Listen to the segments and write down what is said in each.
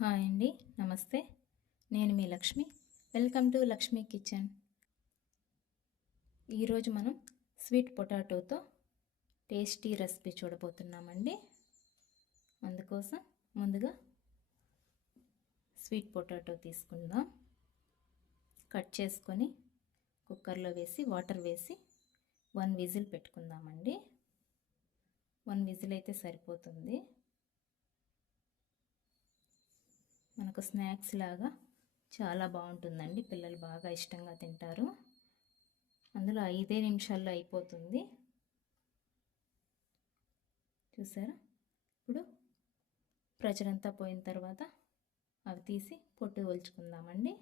Hi అండి. నమస్తే. నేను మీ Lakshmi. Welcome to Lakshmi kitchen. ఈరోజు మనం స్వీట్ పొటాటోతో టేస్టీ రెసిపీ చూడబోతున్నామండి. అందుకోసం ముందుగా స్వీట్ పొటాటో తీసుకుందాం. కట్ చేసుకొని కుక్కర్లో వేసి వాటర్ వేసి వన్ విజిల్ పెట్టుకుందామండి. వన్ విజిల్ అయితే సరిపోతుంది. మనకు స్నాక్స్ లాగా చాలా బాగుంటుందండి. పిల్లలు బాగా ఇష్టంగా తింటారు. అందులో ఐదే నిమిషాల్లో అయిపోతుంది. చూసారా? ఇప్పుడు ప్రజలంతా పోయిన తర్వాత అవి తీసి పొట్టు ఒలుచుకుందామండి.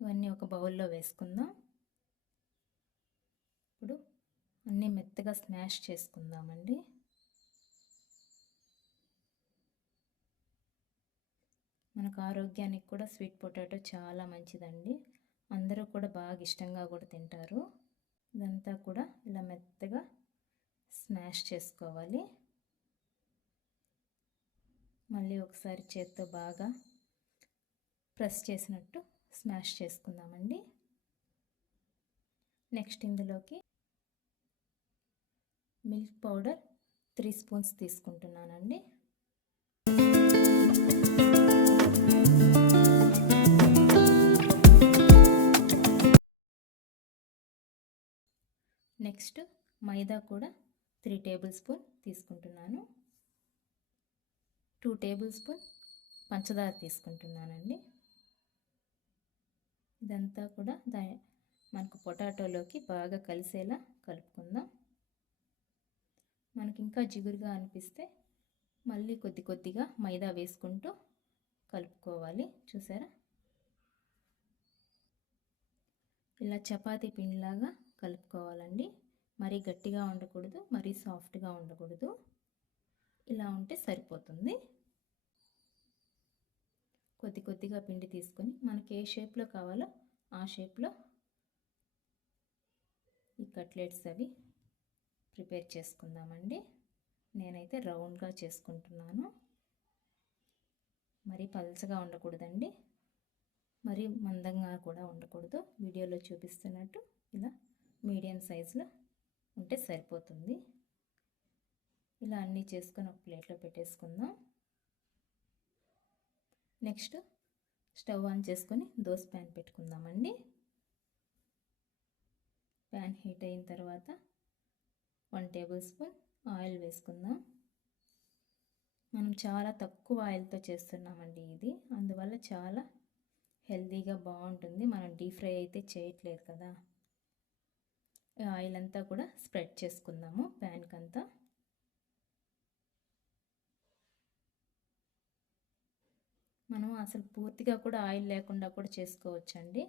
ఇవన్నీ ఒక బౌల్లో వేసుకుందాం. ఇప్పుడు అన్నీ మెత్తగా స్మాష్ చేసుకుందామండి. మనకు ఆరోగ్యానికి కూడా స్వీట్ పొటాటో చాలా మంచిదండి. అందరూ కూడా బాగా ఇష్టంగా కూడా తింటారు. ఇదంతా కూడా ఇలా మెత్తగా స్మాష్ చేసుకోవాలి. మళ్ళీ ఒకసారి చేత్తో బాగా ప్రెస్ చేసినట్టు స్మాష్ చేసుకుందామండి. నెక్స్ట్ ఇందులోకి మిల్క్ పౌడర్ త్రీ స్పూన్స్ తీసుకుంటున్నానండి. నెక్స్ట్ మైదా కూడా త్రీ టేబుల్ స్పూన్ తీసుకుంటున్నాను. టూ టేబుల్ స్పూన్ పంచదార తీసుకుంటున్నానండి. ఇదంతా కూడా దా మనకు పొటాటోలోకి బాగా కలిసేలా కలుపుకుందాం. మనకి ఇంకా జిగురుగా అనిపిస్తే మళ్ళీ కొద్ది కొద్దిగా మైదా వేసుకుంటూ కలుపుకోవాలి. చూసారా? ఇలా చపాతీ పిండిలాగా కలుపుకోవాలండి. మరీ గట్టిగా ఉండకూడదు మరీ సాఫ్ట్గా ఉండకూడదు. ఇలా ఉంటే సరిపోతుంది. కొద్ది కొద్దిగా పిండి తీసుకొని మనకి ఏ షేప్లో కావాలో ఆ షేప్లో ఈ కట్లెట్స్ అవి ప్రిపేర్ చేసుకుందామండి. నేనైతే రౌండ్గా చేసుకుంటున్నాను. మరీ పల్చగా ఉండకూడదండి. మరీ మందంగా కూడా ఉండకూడదు. వీడియోలో చూపిస్తున్నట్టు ఇలా మీడియం సైజులో ఉంటే సరిపోతుంది. ఇలా అన్నీ చేసుకొని ఒక ప్లేట్లో పెట్టేసుకుందాం. నెక్స్ట్ స్టవ్ ఆన్ చేసుకొని దోశ ప్యాన్ పెట్టుకుందామండి. ప్యాన్ హీట్ అయిన తర్వాత వన్ టేబుల్ స్పూన్ ఆయిల్ వేసుకుందాం. మనం చాలా తక్కువ ఆయిల్తో చేస్తున్నామండి ఇది. అందువల్ల చాలా హెల్తీగా బాగుంటుంది. మనం డీప్ ఫ్రై అయితే చేయట్లేదు కదా. ఆయిల్ అంతా కూడా స్ప్రెడ్ చేసుకుందాము ప్యాన్కి అంతా మనం అసలు పూర్తిగా కూడా ఆయిల్ లేకుండా కూడా చేసుకోవచ్చండి.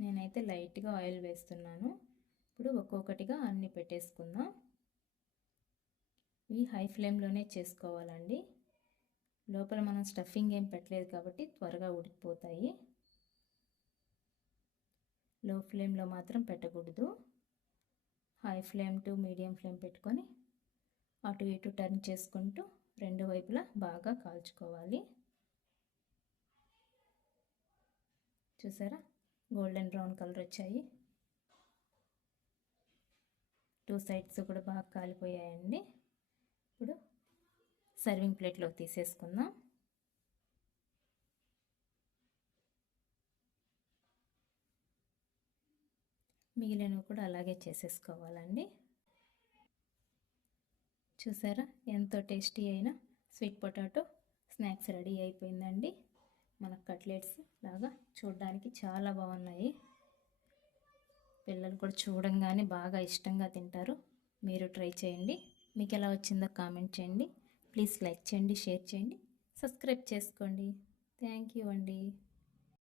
నేనైతే లైట్గా ఆయిల్ వేస్తున్నాను. ఇప్పుడు ఒక్కొక్కటిగా అన్నీ పెట్టేసుకుందాం. ఇవి హై ఫ్లేమ్లోనే చేసుకోవాలండి. లోపల మనం స్టఫింగ్ ఏం పెట్టలేదు కాబట్టి త్వరగా ఉడికిపోతాయి. లో ఫ్లేమ్లో మాత్రం పెట్టకూడదు. High flame to medium flame పెట్టుకొని అటు ఇటు టర్న్ చేసుకుంటూ రెండు వైపులా బాగా కాల్చుకోవాలి. చూసారా? గోల్డెన్ బ్రౌన్ కలర్ వచ్చాయి. టూ సైడ్స్ కూడా బాగా కాలిపోయాయండి. ఇప్పుడు సర్వింగ్ ప్లేట్లోకి తీసేసుకుందాం. మిగిలినవి కూడా అలాగే చేసేసుకోవాలండి. చూసారా? ఎంతో టేస్టీ అయిన స్వీట్ పొటాటో స్నాక్స్ రెడీ అయిపోయిందండి. మన కట్లెట్స్ లాగా చూడడానికి చాలా బాగున్నాయి. పిల్లలు కూడా చూడంగానే బాగా ఇష్టంగా తింటారు. మీరు ట్రై చేయండి. మీకు ఎలా వచ్చిందో కామెంట్ చేయండి. ప్లీజ్ లైక్ చేయండి షేర్ చేయండి. సబ్స్క్రైబ్ చేసుకోండి. థ్యాంక్ యూ అండి.